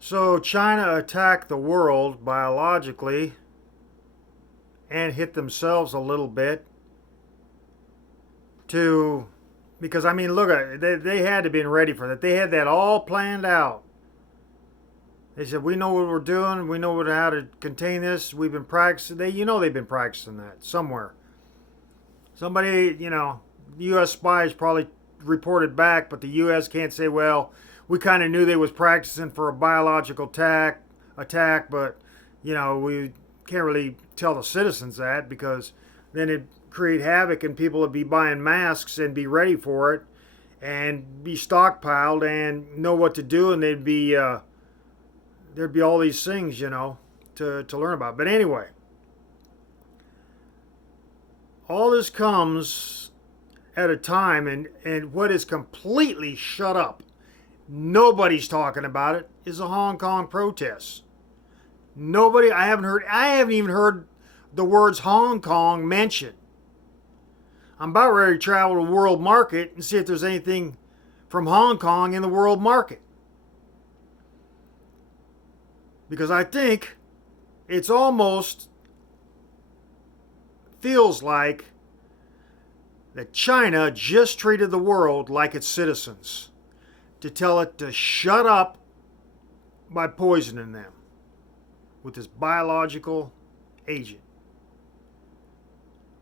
So China attacked the world biologically and hit themselves a little bit to because I mean look at they had to been ready for that. They had that all planned out. They said we know what we're doing. We know how to contain this. We've been practicing. They've been practicing that somewhere. Somebody U.S. spies probably reported back, but the U.S. can't say well. We kind of knew they was practicing for a biological attack, but we can't really tell the citizens that because then it'd create havoc and people would be buying masks and be ready for it and be stockpiled and know what to do, and there'd be all these things to learn about. But anyway, all this comes at a time and what is completely shut up, nobody's talking about it, is the Hong Kong protests. I haven't even heard the words Hong Kong mentioned. I'm about ready to travel to World Market and see if there's anything from Hong Kong in the World Market. Because I think it's almost feels like that China just treated the world like its citizens to tell it to shut up by poisoning them with this biological agent.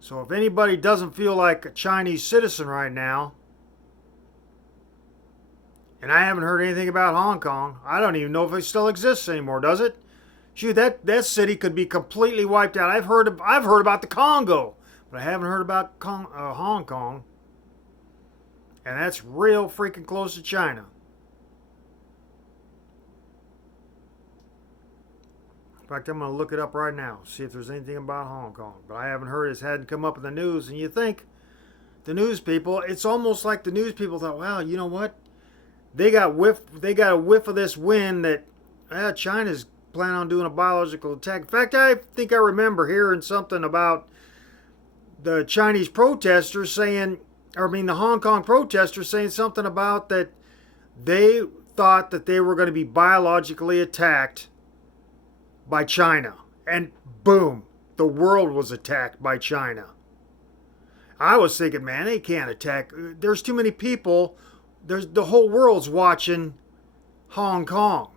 So if anybody doesn't feel like a Chinese citizen right now, and I haven't heard anything about Hong Kong, I don't even know if it still exists anymore, does it? Shoot, that city could be completely wiped out. I've heard about the Congo, but I haven't heard about Hong Kong, and that's real freaking close to China. In fact, I'm going to look it up right now, see if there's anything about Hong Kong. But I haven't heard it hadn't come up in the news. And you think the news people, it's almost like the news people thought, well, you know what? They got a whiff of this wind that China's planning on doing a biological attack. In fact, I think I remember hearing something about the Chinese protesters saying, the Hong Kong protesters saying something about that they thought that they were going to be biologically attacked by China. And boom, the world was attacked by China. I was thinking, man, they can't attack. There's too many people. The whole world's watching Hong Kong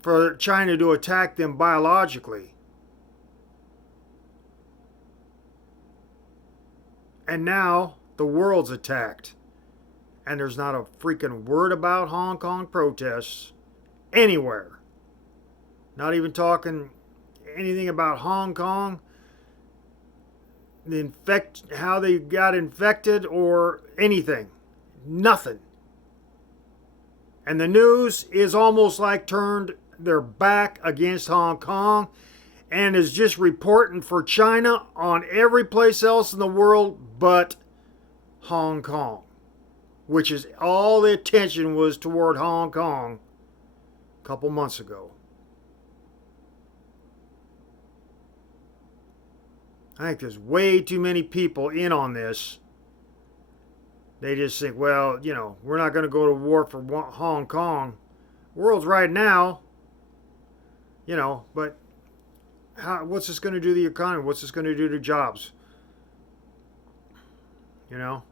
for China to attack them biologically. And now the world's attacked. And there's not a freaking word about Hong Kong protests anywhere. Not even talking anything about Hong Kong, how they got infected or anything. Nothing. And the news is almost like turned their back against Hong Kong and is just reporting for China on every place else in the world but Hong Kong, which is all the attention was toward Hong Kong a couple months ago. I think there's way too many people in on this. They just think, well, we're not going to go to war for Hong Kong. World's right now, but what's this going to do to the economy? What's this going to do to jobs? I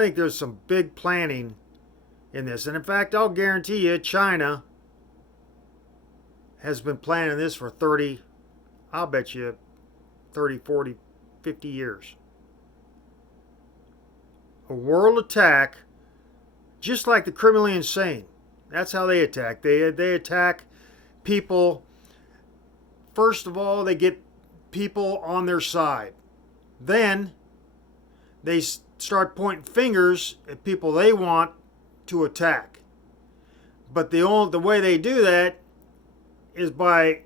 think there's some big planning in this. And in fact, I'll guarantee you China has been planning this for I'll bet you 30, 40, 50 years. A world attack, just like the criminally insane. That's how they attack. They attack people. First of all, they get people on their side. Then they start pointing fingers at people they want to attack. But the way they do that is by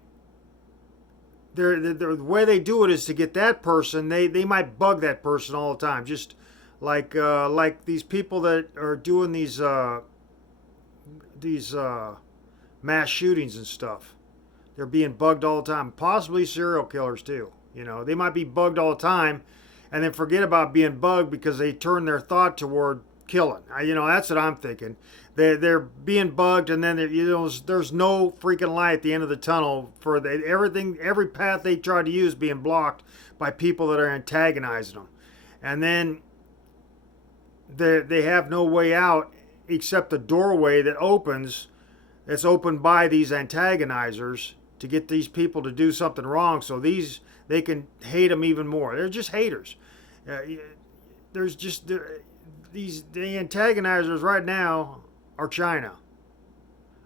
the way they do it is to get that person. They might bug that person all the time, just like these people that are doing these mass shootings and stuff. They're being bugged all the time. Possibly serial killers too. They might be bugged all the time, and then forget about being bugged because they turn their thought toward killing. That's what I'm thinking. They're being bugged, and then there's no freaking light at the end of the tunnel for everything. Every path they try to use being blocked by people that are antagonizing them, and then they have no way out except the doorway that opens. That's opened by these antagonizers to get these people to do something wrong, so they can hate them even more. They're just haters. Uh, there's just the antagonizers right now are China.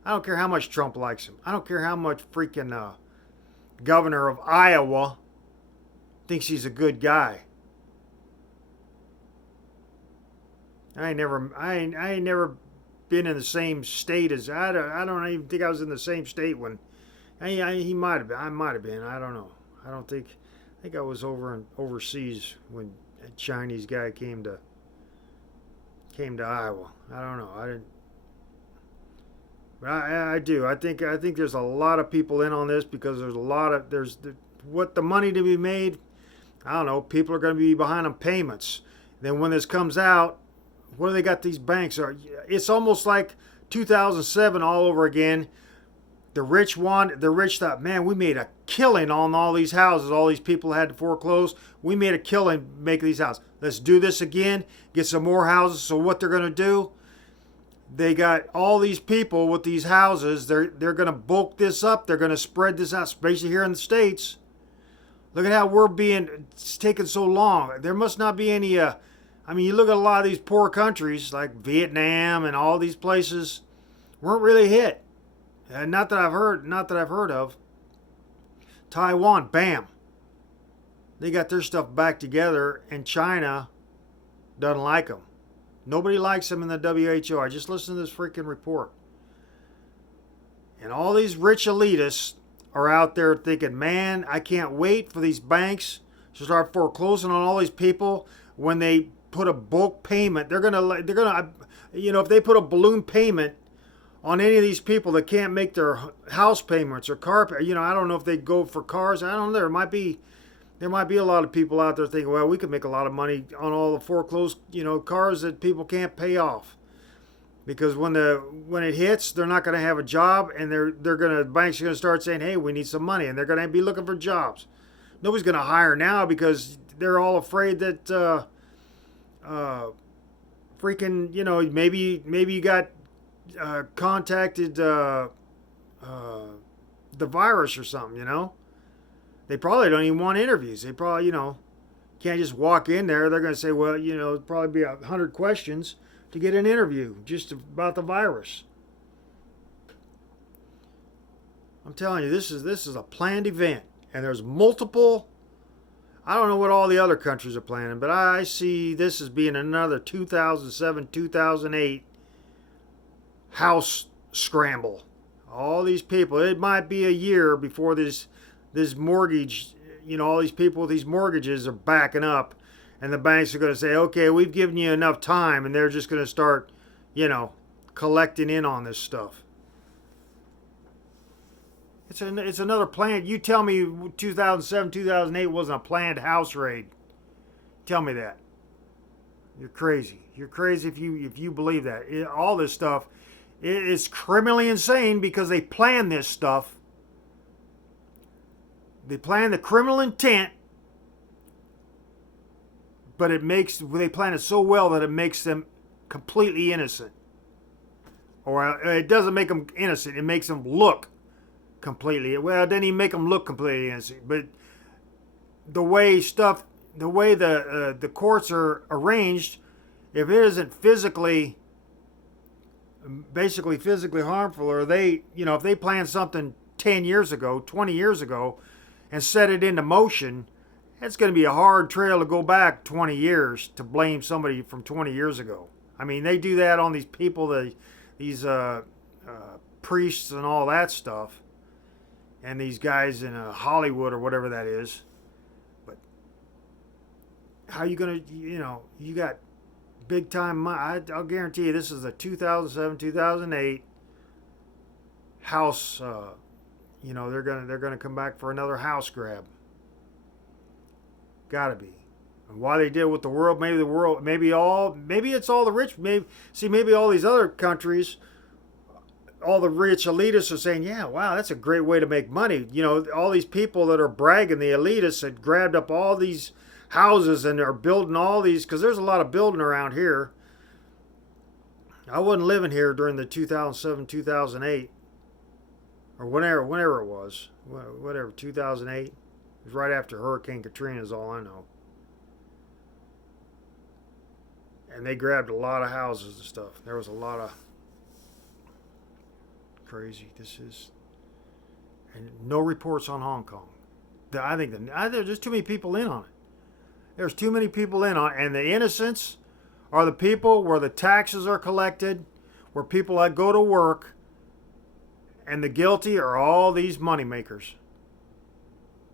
I don't care how much Trump likes him. I don't care how much freaking governor of Iowa thinks he's a good guy. I ain't never been in the same state as I don't even think I was in the same state when he might have been. I might have been. I don't know. I think I was overseas when a Chinese guy came to Iowa. I don't know. I didn't. But I do. I think there's a lot of people in on this because there's what the money to be made. I don't know. People are going to be behind on payments. Then when this comes out, what do they got? These banks are. It's almost like 2007 all over again. The rich thought, man, we made a killing on all these houses. All these people had to foreclose. We made a killing making these houses. Let's do this again. Get some more houses. So what they're going to do? They got all these people with these houses. They're going to bulk this up. They're going to spread this out, especially here in the States. Look at how it's taking so long. There must not be any. You look at a lot of these poor countries like Vietnam and all these places weren't really hit. Not that I've heard of. Taiwan, bam. They got their stuff back together, and China doesn't like them. Nobody likes them in the WHO. I just listened to this freaking report. And all these rich elitists are out there thinking, man, I can't wait for these banks to start foreclosing on all these people when they put a bulk payment. They're gonna, if they put a balloon payment on any of these people that can't make their house payments or car, I don't know if they go for cars. I don't know. There might be a lot of people out there thinking, well, we could make a lot of money on all the foreclosed, cars that people can't pay off. Because when it hits, they're not going to have a job, and banks are going to start saying, hey, we need some money, and they're going to be looking for jobs. Nobody's going to hire now because they're all afraid that freaking, maybe you got contacted the virus or something, They probably don't even want interviews. They probably, can't just walk in there. They're going to say, well, it'll probably be 100 questions to get an interview just about the virus. I'm telling you, this is a planned event, and there's multiple. I don't know what all the other countries are planning, but I see this as being another 2007, 2008 house scramble. All these people. It might be a year before this mortgage, all these people with these mortgages are backing up, and the banks are going to say, okay, we've given you enough time, and they're just going to start, collecting in on this stuff. It's another plan. You tell me 2007, 2008 wasn't a planned house raid. Tell me that. You're crazy. You're crazy if you believe that. All this stuff is criminally insane because they plan this stuff. They plan the criminal intent, but they plan it so well that it makes them completely innocent. Or it doesn't make them innocent, it makes them look completely. Well, then you make them look completely innocent. But the way the courts are arranged, if it isn't physically harmful, or if they plan something 10 years ago, 20 years ago, and set it into motion, it's going to be a hard trail to go back 20 years to blame somebody from 20 years ago. They do that on these people, these priests and all that stuff, and these guys in Hollywood or whatever that is. But how you going to, you got big time. I'll guarantee you this is a 2007, 2008 house. They're gonna come back for another house grab. Gotta be. Why they did with the world, maybe it's all the rich. Maybe all these other countries, all the rich elitists are saying, yeah, wow, that's a great way to make money. All these people that are bragging, the elitists that grabbed up all these houses and are building all these, because there's a lot of building around here. I wasn't living here during the 2007, 2008, or whenever it was, 2008. It was right after Hurricane Katrina is all I know. And they grabbed a lot of houses and stuff. There was a lot of crazy. And no reports on Hong Kong. I think there's too many people in on it. There's too many people in on it, and the innocents are the people where the taxes are collected, where people that go to work, and the guilty are all these money makers.